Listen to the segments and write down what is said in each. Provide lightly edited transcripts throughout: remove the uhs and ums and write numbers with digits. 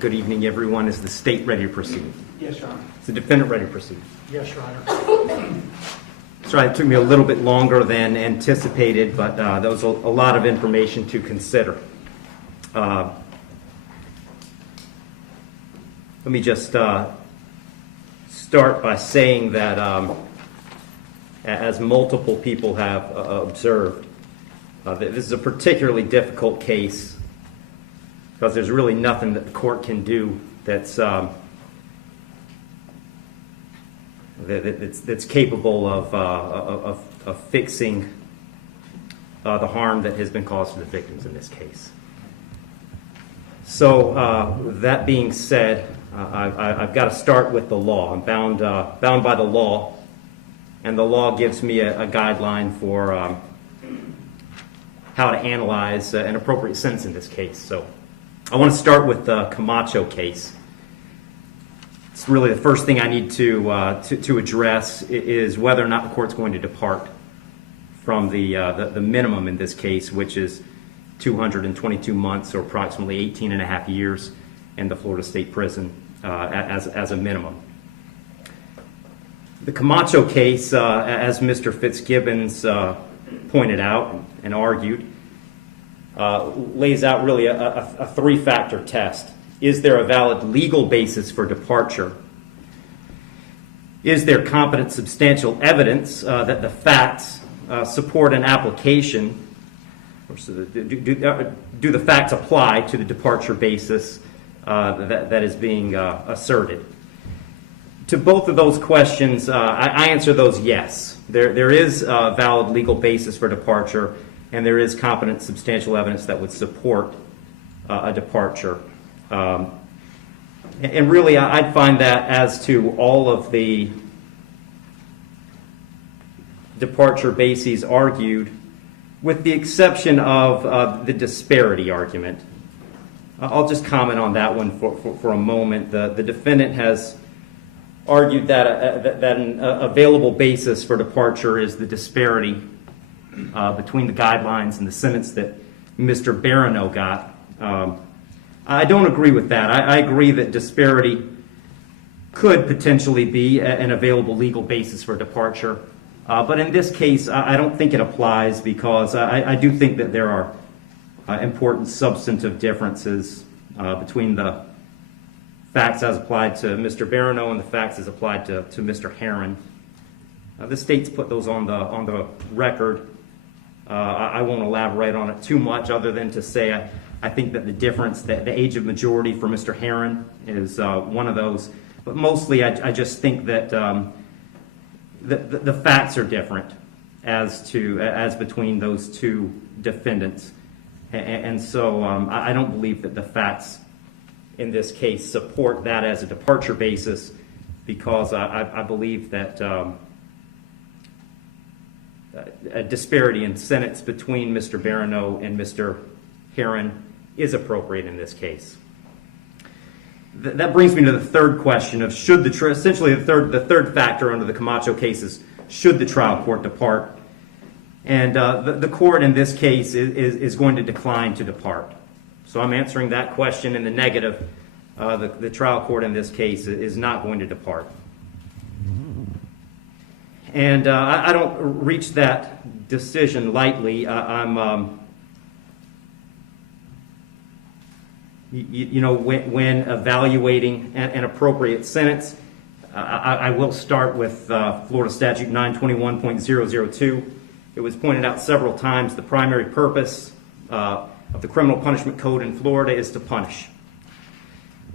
Good evening, everyone. Is the state ready to proceed? Yes, Your Honor. Is the defendant ready to proceed? Yes, Your Honor. Sorry, it took me a little bit longer than anticipated, but there was a lot of information to consider. Let me just start by saying that as multiple people have observed, this is a particularly difficult case because there's really nothing that the court can do that's capable of fixing the harm that has been caused to the victims in this case. So that being said, I've got to start with the law. I'm bound by the law, and the law gives me a guideline for how to analyze an appropriate sentence in this case. So I want to start with the Camacho case. It's really the first thing I need to address is whether or not the court's going to depart from the minimum in this case, which is 222 months or approximately 18 and a half years in the Florida State Prison as a minimum. The Camacho case, as Mr. Fitzgibbons pointed out and argued, lays out really a three-factor test. Is there a valid legal basis for departure? Is there competent substantial evidence that the facts support an application? Or do the facts apply to the departure basis that is being asserted? To both of those questions, I answer those yes. There is a valid legal basis for departure, and there is competent substantial evidence that would support a departure. And really, I'd find that as to all of the departure bases argued, with the exception of the disparity argument. I'll just comment on that one for a moment. The defendant has argued that an available basis for departure is the disparity between the guidelines and the sentence that Mr. Barano got. I don't agree with that. I agree that disparity could potentially be an available legal basis for departure. But in this case, I don't think it applies because I do think that there are important substantive differences between the facts as applied to Mr. Barano and the facts as applied to Mr. Heron. The state's put those on the record. I won't elaborate on it too much other than to say I think that the difference, the age of majority for Mr. Heron is one of those. But mostly I just think that the facts are different as between those two defendants. And so I don't believe that the facts in this case support that as a departure basis because I believe that a disparity in sentence between Mr. Barano and Mr. Heron is appropriate in this case. That brings me to the third question of essentially the third factor under the Camacho cases, should the trial court depart? And the court in this case is going to decline to depart. So I'm answering that question in the negative. The trial court in this case is not going to depart. And I don't reach that decision lightly. When evaluating an appropriate sentence, I will start with Florida Statute 921.002. It was pointed out several times the primary purpose of the Criminal Punishment Code in Florida is to punish.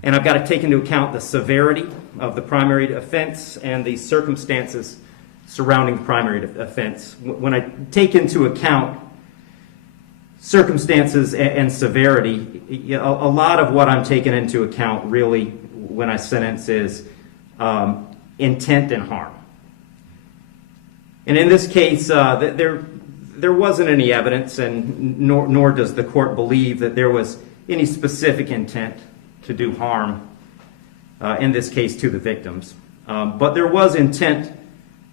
And I've got to take into account the severity of the primary offense and the circumstances surrounding the primary offense. When I take into account circumstances and severity, a lot of what I'm taking into account really when I sentence is intent and harm. And in this case, there wasn't any evidence, and nor does the court believe that there was any specific intent to do harm, in this case to the victims. But there was intent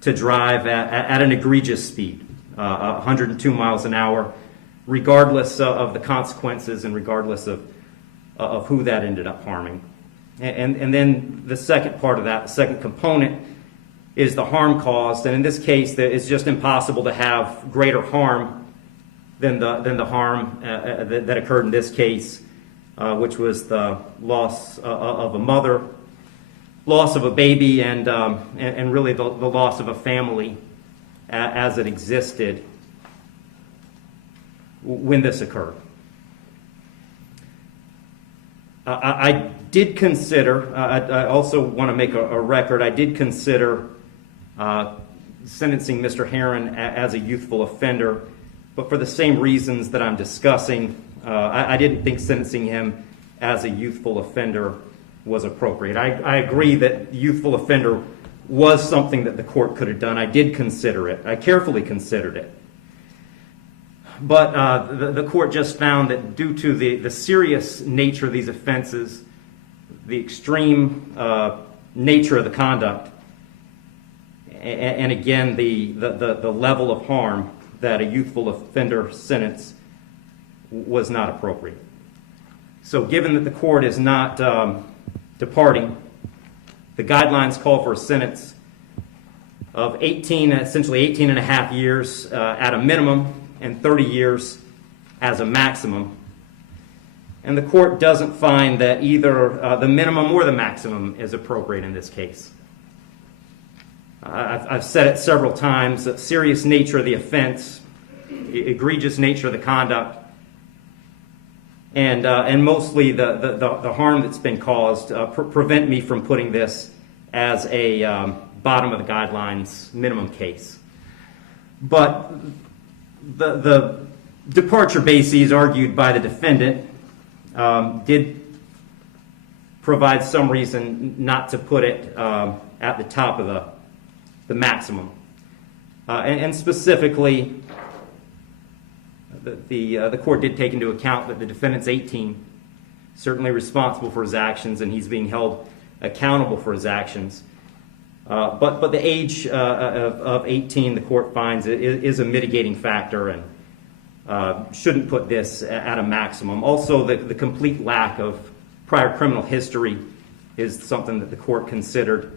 to drive at an egregious speed, 102 miles an hour, regardless of the consequences and regardless of of who that ended up harming. And then the second part of that, the second component, is the harm caused. And in this case, it's just impossible to have greater harm than the harm that occurred in this case, which was the loss of a mother, loss of a baby, and really the loss of a family as it existed when this occurred. I did consider, I also want to make a record, I did consider sentencing Mr. Heron as a youthful offender, but for the same reasons that I'm discussing, I didn't think sentencing him as a youthful offender was appropriate. I agree that youthful offender was something that the court could have done. I did consider it. I carefully considered it. But the court just found that due to the serious nature of these offenses, the extreme nature of the conduct, and again, the level of harm, that a youthful offender sentence was not appropriate. So given that the court is not departing, the guidelines call for a sentence of essentially 18 and a half years at a minimum and 30 years as a maximum. And the court doesn't find that either the minimum or the maximum is appropriate in this case. I've said it several times, the serious nature of the offense, egregious nature of the conduct, and mostly the harm that's been caused prevent me from putting this as a bottom of the guidelines minimum case. But the departure bases argued by the defendant did provide some reason not to put it at the top of the maximum. And specifically, the court did take into account that the defendant's 18, certainly responsible for his actions, and he's being held accountable for his actions. But the age of 18, the court finds, is a mitigating factor and shouldn't put this at a maximum. Also, the complete lack of prior criminal history is something that the court considered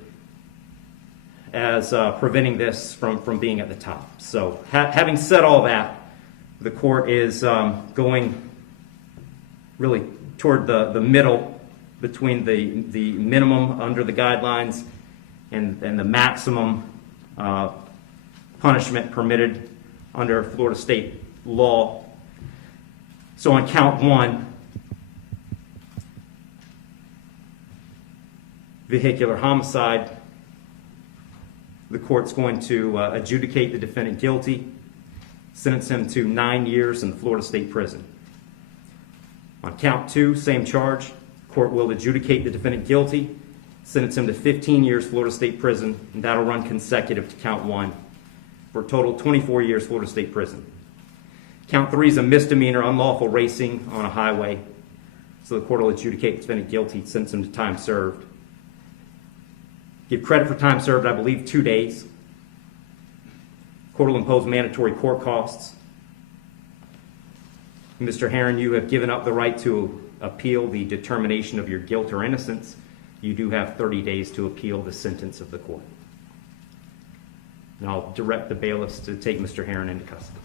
as preventing this from being at the top. So having said all that, the court is going really toward the middle between the minimum under the guidelines and the maximum punishment permitted under Florida state law. So on count one, vehicular homicide, the court's going to adjudicate the defendant guilty, sentence him to 9 years in the Florida State Prison. On count two, same charge, court will adjudicate the defendant guilty, sentence him to 15 years Florida State Prison, and that'll run consecutive to count one for a total 24 years Florida State Prison. Count three is a misdemeanor, unlawful racing on a highway, so the court will adjudicate the defendant guilty, sentence him to time served. Give credit for time served, I believe, 2 days. Court will impose mandatory court costs. Mr. Heron, you have given up the right to appeal the determination of your guilt or innocence. You do have 30 days to appeal the sentence of the court. And I'll direct the bailiffs to take Mr. Heron into custody.